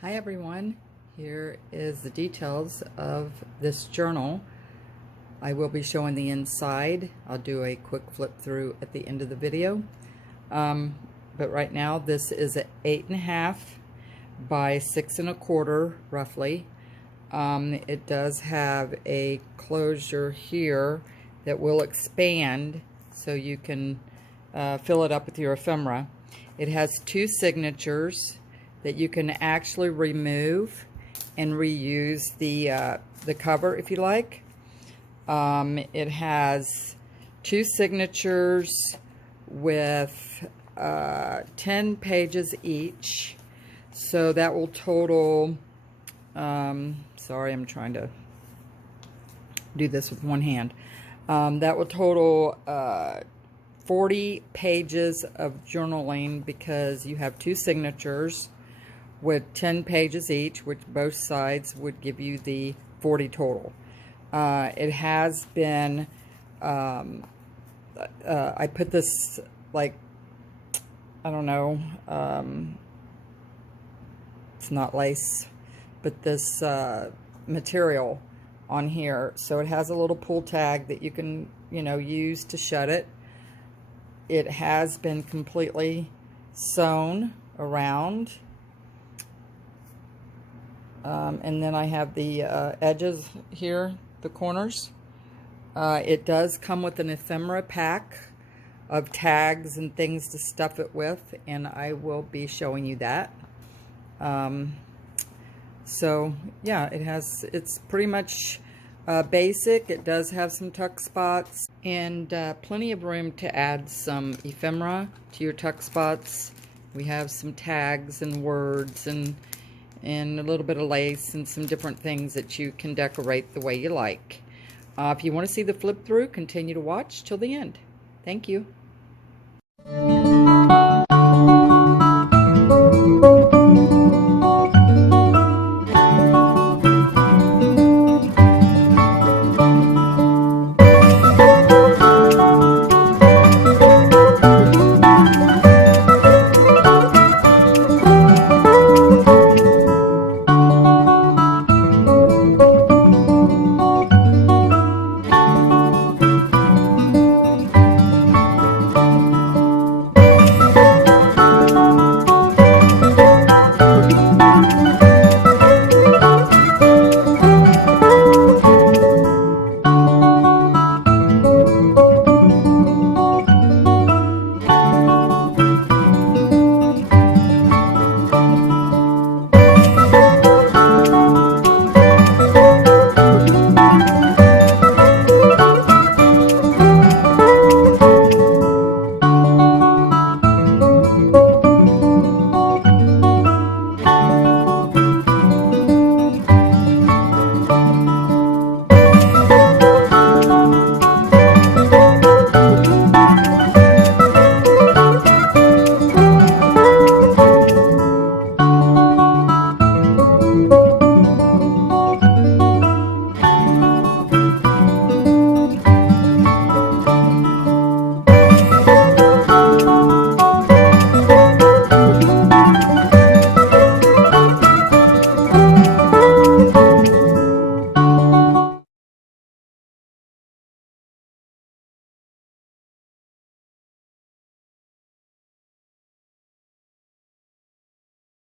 Hi everyone, here is the details of this journal. I will be showing the inside. I'll do a quick flip through at the end of the video. But right now this is an 8.5 by 6.25 roughly. It does have a closure here that will expand so you can fill it up with your ephemera. It has two signatures that you can actually remove and reuse the cover if you like. It has two signatures with 10 pages each, so that will total sorry, I'm trying to do this with one hand. That will total 40 pages of journaling, because you have two signatures with 10 pages each, which both sides would give you the 40 total. It has been, I put this, like, I don't know, it's not lace, but this material on here. So it has a little pull tag that you can, use to shut it. It has been completely sewn around. And then I have the edges here, the corners. It does come with an ephemera pack of tags and things to stuff it with, and I will be showing you that. So yeah, it's pretty much basic. It does have some tuck spots and plenty of room to add some ephemera to your tuck spots. We have some tags and words and a little bit of lace and some different things that you can decorate the way you like. If you want to see the flip through, continue to watch till the end. Thank you.